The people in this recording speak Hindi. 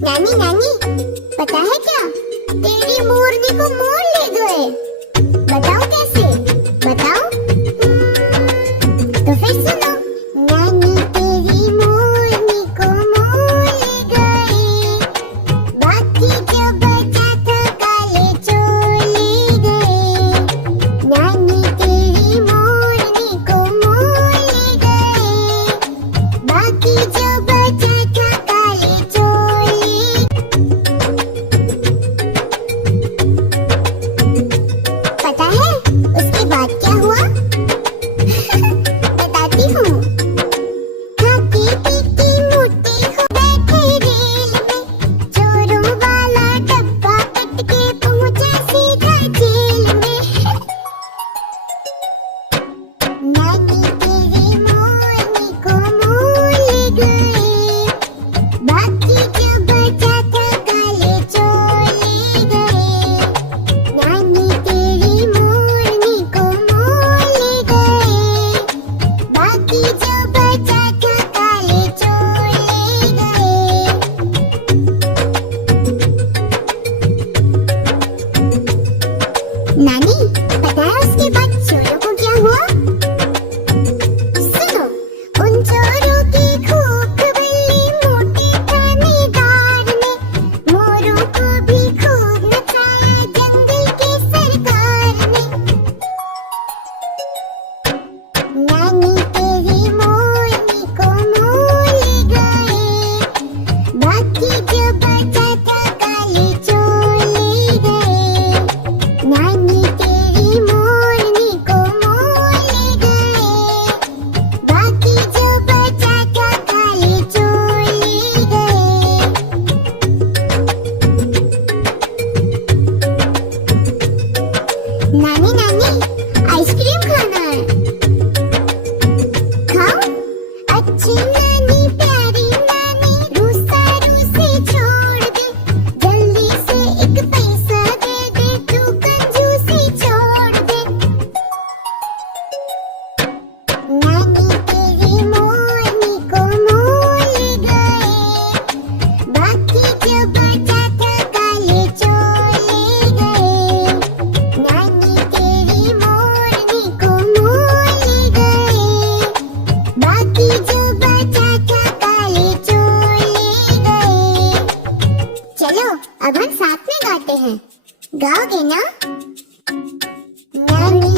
नानी नानी, पता है क्या, तेरी मोरनी को मोर ले गए। बताओ कैसे, बताओ। तो फिर सुनो। नानी तेरी मोरनी को मोर ले गए, बाकी जो बचा था काले चोर ले गए। नानी तेरी मोरनी को मोर ले गए, बाकी जो बचा था काले चोर ले। पता है उसके बाद क्या हुआ? बताती हूँ। खाते पीते मोटे हो बैठे रेल में, चोरों वाला डब्बा कट के पहुंचा सीधा जेल में। नानी तेरी मोरनी को मोर ले गए, बाकी जो बचा था काले चोर ले गए। नानी तेरी मोरनी को मोर ले गए, बाकी जो बचा था काले चोर ले गए। नानी, पता है उसके बाद चोरों को क्या हुआ? सुनो। उन चोरों की खूब खबल्ली मोटे थानेदार ने, मोरों को भी खूब नचाया जंगल के सरकार ने। नानी तेरी मोरनी को मोर ले गए, बाकी जो बचा था काले चोर ले गए। नानी तेरी मोरनी को मोर ले गए, बाकी जो बचा था काले चोर ले गए। नानी नानी, आइसक्रीम खाना है, खाओ। अच्छी नानी प्यारी नानी, रूसा रूसी छोड़ दे, जल्दी से एक पैसा दे दे, तू कंजूसी छोड़ दे। नानी तेरी मोरनी को मोर ले गए, बाकी जो बचा था काले चोर ले गए। नानी तेरी मोरनी को मोर ले गए, बाकी जो बचा था काले चोर ले गए। चलो अब हम साथ में गाते हैं, गाओगे ना? नानी